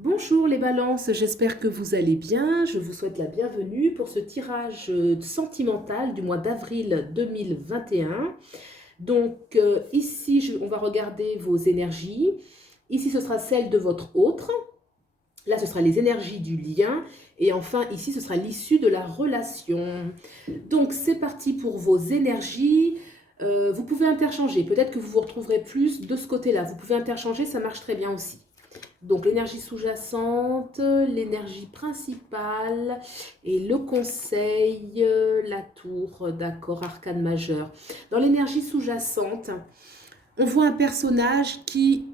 Bonjour les balances, j'espère que vous allez bien. Je vous souhaite la bienvenue pour ce tirage sentimental du mois d'avril 2021. Ici, on va regarder vos énergies. Ici, ce sera celle de votre autre. Là, ce sera les énergies du lien. Et enfin, ici, ce sera l'issue de la relation. Donc, c'est parti pour vos énergies. Vous pouvez interchanger. Peut-être que vous vous retrouverez plus de ce côté-là. Vous pouvez interchanger, ça marche très bien aussi. Donc l'énergie sous-jacente, l'énergie principale et le conseil, la tour, d'accord, arcane majeur. Dans l'énergie sous-jacente, on voit un personnage qui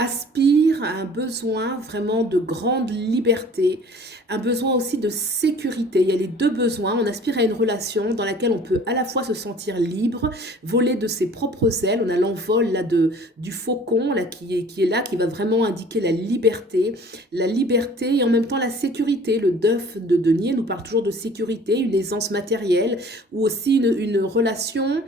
aspire à un besoin vraiment de grande liberté, un besoin aussi de sécurité. Il y a les deux besoins. On aspire à une relation dans laquelle on peut à la fois se sentir libre, voler de ses propres ailes. On a l'envol là du faucon là, qui est là, qui va vraiment indiquer la liberté et en même temps la sécurité. Le dœuf de denier nous parle toujours de sécurité, une aisance matérielle ou aussi une relation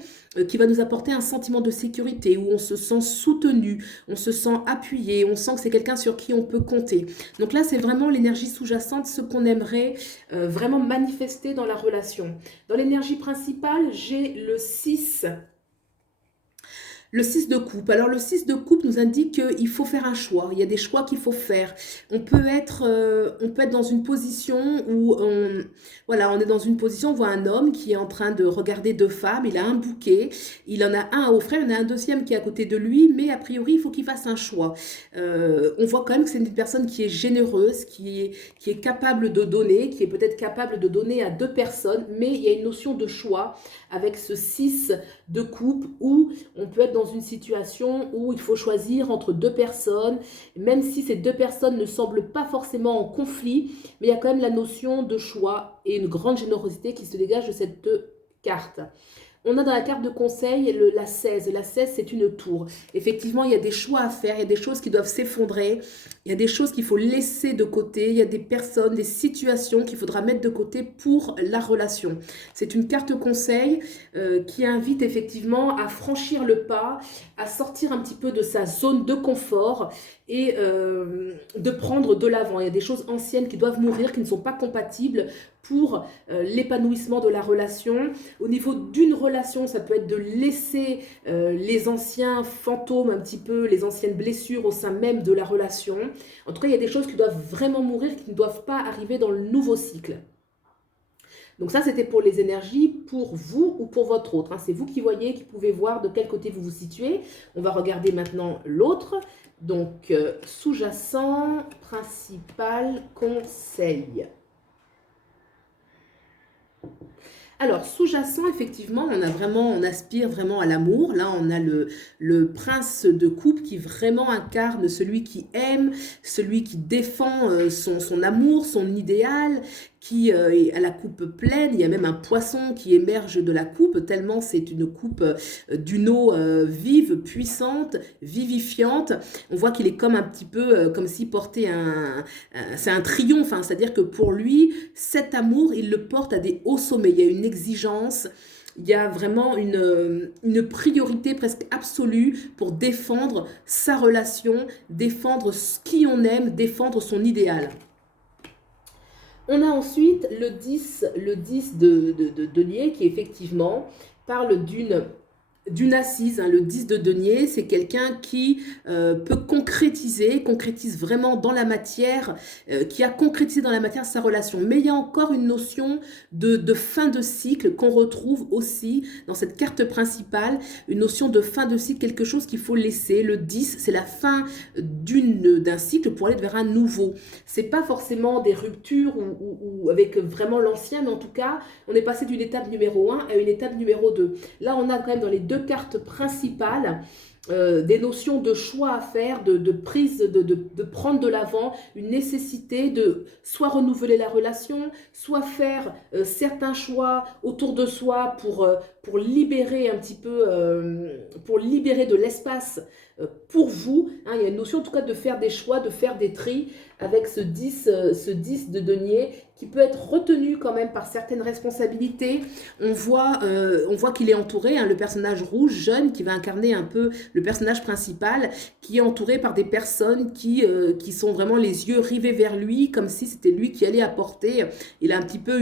qui va nous apporter un sentiment de sécurité, où on se sent soutenu, on se sent appuyé, on sent que c'est quelqu'un sur qui on peut compter. Donc là, c'est vraiment l'énergie sous-jacente, ce qu'on aimerait vraiment manifester dans la relation. Dans l'énergie principale, j'ai le 6. Le 6 de coupe. Alors le 6 de coupe nous indique qu'il faut faire un choix. Il y a des choix qu'il faut faire. On peut être dans une position où voilà, on est dans une position, on voit un homme qui est en train de regarder deux femmes. Il a un bouquet. Il en a un à offrir. Il y en a un deuxième qui est à côté de lui. Mais a priori, il faut qu'il fasse un choix. On voit quand même que c'est une personne qui est généreuse, qui est capable de donner, qui est peut-être capable de donner à deux personnes. Mais il y a une notion de choix avec ce 6 de coupe où on peut être dans une situation où il faut choisir entre deux personnes, même si ces deux personnes ne semblent pas forcément en conflit, mais il y a quand même la notion de choix et une grande générosité qui se dégage de cette carte. On a dans la carte de conseil la 16. La 16, c'est une tour. Effectivement, il y a des choix à faire, il y a des choses qui doivent s'effondrer, il y a des choses qu'il faut laisser de côté, il y a des personnes, des situations qu'il faudra mettre de côté pour la relation. C'est une carte conseil qui invite effectivement à franchir le pas, à sortir un petit peu de sa zone de confort et de prendre de l'avant. Il y a des choses anciennes qui doivent mourir, qui ne sont pas compatibles pour l'épanouissement de la relation. Au niveau d'une relation, ça peut être de laisser les anciens fantômes, un petit peu, les anciennes blessures au sein même de la relation. En tout cas, il y a des choses qui doivent vraiment mourir, qui ne doivent pas arriver dans le nouveau cycle. Donc ça, c'était pour les énergies, pour vous ou pour votre autre. C'est vous qui voyez, qui pouvez voir de quel côté vous vous situez. On va regarder maintenant l'autre. Donc, sous-jacent, principal, conseil. Alors, sous-jacent, effectivement, on aspire vraiment à l'amour. Là, on a le prince de coupe qui vraiment incarne celui qui aime, celui qui défend son amour, son idéal, qui est à la coupe pleine. Il y a même un poisson qui émerge de la coupe, tellement c'est une coupe d'une eau vive, puissante, vivifiante. On voit qu'il est comme un petit peu, comme s'il portait c'est un triomphe, c'est-à-dire que pour lui, cet amour, il le porte à des hauts sommets. Il y a une exigence, il y a vraiment une priorité presque absolue pour défendre sa relation, défendre qui on aime, défendre son idéal. On a ensuite le 10 de denier qui effectivement parle d'une assise. Le 10 de denier, c'est quelqu'un qui peut concrétise vraiment dans la matière, qui a concrétisé dans la matière sa relation. Mais il y a encore une notion de fin de cycle qu'on retrouve aussi dans cette carte principale, une notion de fin de cycle, quelque chose qu'il faut laisser. Le 10, c'est la fin d'un cycle pour aller vers un nouveau. C'est pas forcément des ruptures ou avec vraiment l'ancien, mais en tout cas, on est passé d'une étape numéro 1 à une étape numéro 2. Là, on a quand même dans les deux cartes principales des notions de choix à faire, de prise, de prendre de l'avant, une nécessité de soit renouveler la relation, soit faire certains choix autour de soi pour libérer un petit peu, pour libérer de l'espace pour vous. Hein, il y a une notion en tout cas de faire des choix, de faire des tris avec ce 10 de denier qui peut être retenu quand même par certaines responsabilités. On voit qu'il est entouré, hein, le personnage rouge, jeune, qui va incarner un peu le personnage principal, qui est entouré par des personnes qui sont vraiment les yeux rivés vers lui, comme si c'était lui qui allait apporter. Il a un petit peu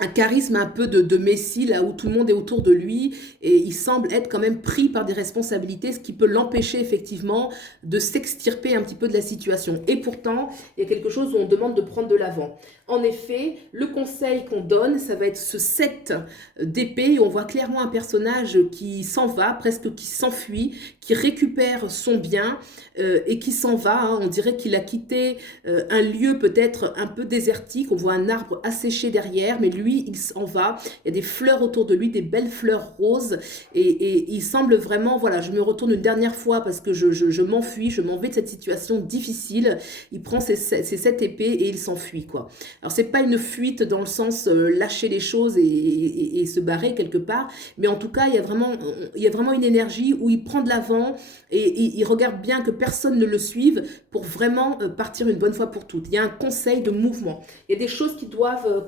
un charisme un peu de messie, là où tout le monde est autour de lui, et il semble être quand même pris par des responsabilités, ce qui peut l'empêcher effectivement de s'extirper un petit peu de la situation. Et pourtant, il y a quelque chose où on demande de prendre de l'avant. En effet, le conseil qu'on donne, ça va être ce 7 d'épée, on voit clairement un personnage qui s'en va, presque qui s'enfuit, qui récupère son bien et qui s'en va. Hein. On dirait qu'il a quitté un lieu peut-être un peu désertique, on voit un arbre asséché derrière, mais lui, il s'en va. Il y a des fleurs autour de lui, des belles fleurs roses, et il semble vraiment, voilà, je me retourne une dernière fois parce que je m'enfuis, je m'en vais de cette situation difficile. Il prend ses 7 épées et il s'enfuit, quoi. Alors, c'est pas une fuite dans le sens lâcher les choses et se barrer quelque part, mais en tout cas, il y a vraiment une énergie où il prend de l'avant et il regarde bien que personne ne le suive pour vraiment partir une bonne fois pour toutes. Il y a un conseil de mouvement. Il y a des choses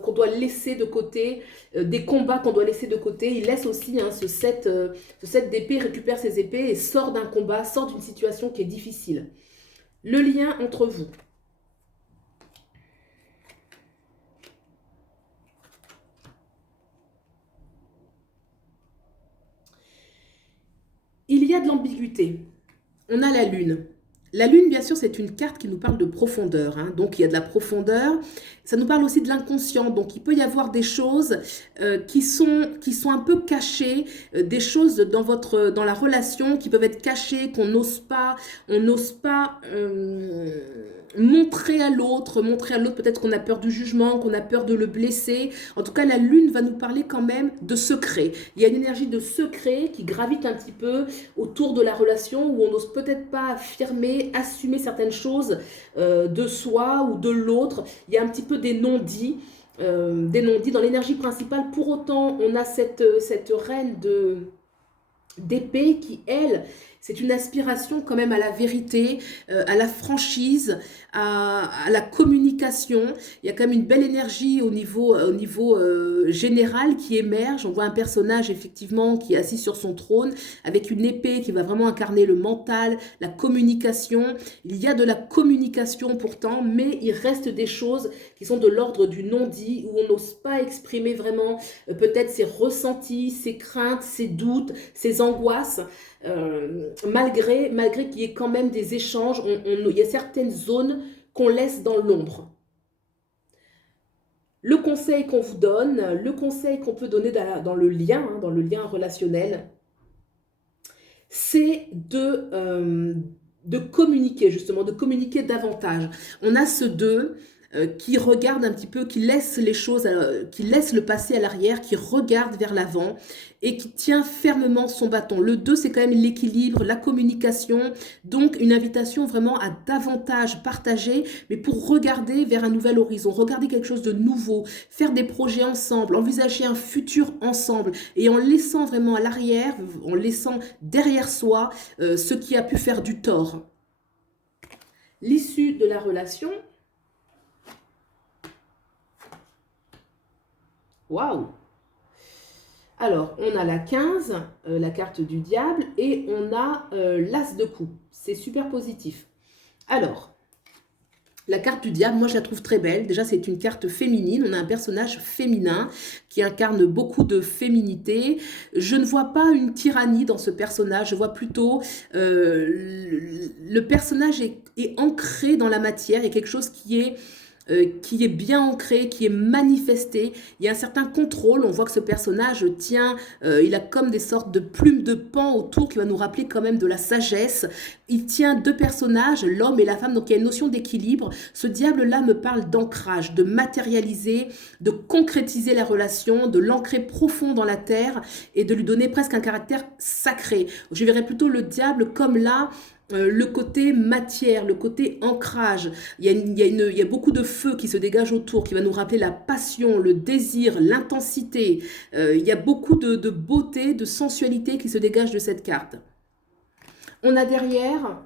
qu'on doit laisser de côté, des combats qu'on doit laisser de côté. Il laisse aussi hein, ce 7 d'épée, récupère ses épées et sort d'un combat, sort d'une situation qui est difficile. Le lien entre vous. Il y a de l'ambiguïté. On a la lune. La lune, bien sûr, c'est une carte qui nous parle de profondeur. Hein. Donc, il y a de la profondeur. Ça nous parle aussi de l'inconscient. Donc, il peut y avoir des choses qui sont un peu cachées, des choses dans la relation qui peuvent être cachées, qu'on n'ose pas, on n'ose pas montrer à l'autre peut-être qu'on a peur du jugement, qu'on a peur de le blesser. En tout cas, la lune va nous parler quand même de secret. Il y a une énergie de secret qui gravite un petit peu autour de la relation où on n'ose peut-être pas affirmer, assumer certaines choses de soi ou de l'autre. Il y a un petit peu des non-dits. Dans l'énergie principale. Pour autant, on a cette reine d'épée qui, elle, c'est une aspiration quand même à la vérité, à la franchise, à la communication. Il y a quand même une belle énergie au niveau général qui émerge. On voit un personnage effectivement qui est assis sur son trône avec une épée qui va vraiment incarner le mental, la communication. Il y a de la communication pourtant, mais il reste des choses qui sont de l'ordre du non-dit, où on n'ose pas exprimer vraiment peut-être ses ressentis, ses craintes, ses doutes, ses angoisses. Malgré qu'il y ait quand même des échanges, il y a certaines zones qu'on laisse dans l'ombre. Le conseil qu'on vous donne, le conseil qu'on peut donner dans le lien relationnel, c'est de communiquer justement, de communiquer davantage. On a ce 2 qui regarde un petit peu, qui laisse les choses, qui laisse le passé à l'arrière, qui regarde vers l'avant et qui tient fermement son bâton. Le 2, c'est quand même l'équilibre, la communication, donc une invitation vraiment à davantage partager, mais pour regarder vers un nouvel horizon, regarder quelque chose de nouveau, faire des projets ensemble, envisager un futur ensemble, et en laissant vraiment à l'arrière, en laissant derrière soi ce qui a pu faire du tort. L'issue de la relation. Waouh! Alors, on a la 15, la carte du diable, et on a l'as de coupe. C'est super positif. Alors, la carte du diable, moi je la trouve très belle. Déjà, c'est une carte féminine. On a un personnage féminin qui incarne beaucoup de féminité. Je ne vois pas une tyrannie dans ce personnage. Je vois plutôt le personnage est ancré dans la matière. Il y a quelque chose qui est bien ancré, qui est manifesté. Il y a un certain contrôle. On voit que ce personnage tient, il a comme des sortes de plumes de paon autour qui va nous rappeler quand même de la sagesse. Il tient 2 personnages, l'homme et la femme, donc il y a une notion d'équilibre. Ce diable-là me parle d'ancrage, de matérialiser, de concrétiser la relation, de l'ancrer profond dans la terre et de lui donner presque un caractère sacré. Je verrais plutôt le diable comme là, le côté matière, le côté ancrage. Il y a beaucoup de feu qui se dégage autour, qui va nous rappeler la passion, le désir, l'intensité. Il y a beaucoup de beauté, de sensualité qui se dégage de cette carte. On a derrière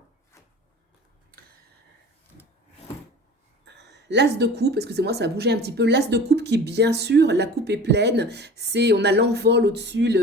l'as de coupe, excusez-moi, ça a bougé un petit peu. L'as de coupe qui, bien sûr, la coupe est pleine. On a l'envol au-dessus,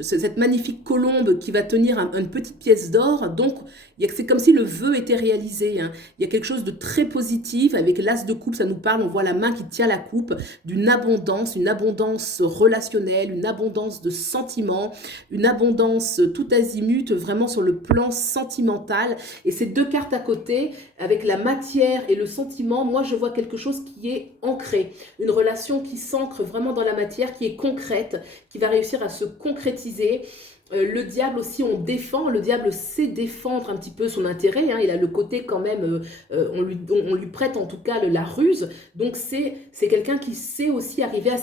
cette magnifique colombe qui va tenir une petite pièce d'or. Donc, c'est comme si le vœu était réalisé, hein. Il y a quelque chose de très positif. Avec l'as de coupe, ça nous parle, on voit la main qui tient la coupe, d'une abondance, une abondance relationnelle, une abondance de sentiments, une abondance tout azimut, vraiment sur le plan sentimental. Et ces deux cartes à côté, avec la matière et le sentiment, moi je vois quelque chose qui est ancré, une relation qui s'ancre vraiment dans la matière, qui est concrète, qui va réussir à se concrétiser. Le diable aussi, le diable sait défendre un petit peu son intérêt, hein. Il a le côté quand même, on lui prête en tout cas la ruse, donc c'est quelqu'un qui sait aussi arriver à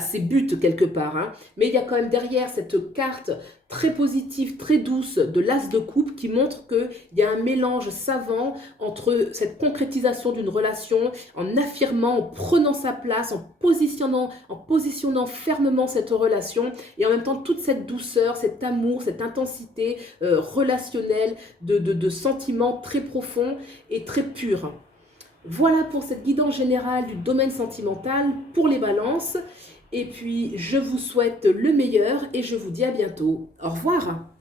ses buts quelque part, hein. Mais il y a quand même derrière cette carte très positive, très douce de l'as de coupe qui montre qu'il y a un mélange savant entre cette concrétisation d'une relation, en affirmant, en prenant sa place, en positionnant fermement cette relation, et en même temps toute cette douceur, cet amour, cette intensité relationnelle de sentiments très profonds et très purs. Voilà pour cette guidance générale du domaine sentimental pour les balances. Et puis, je vous souhaite le meilleur et je vous dis à bientôt. Au revoir.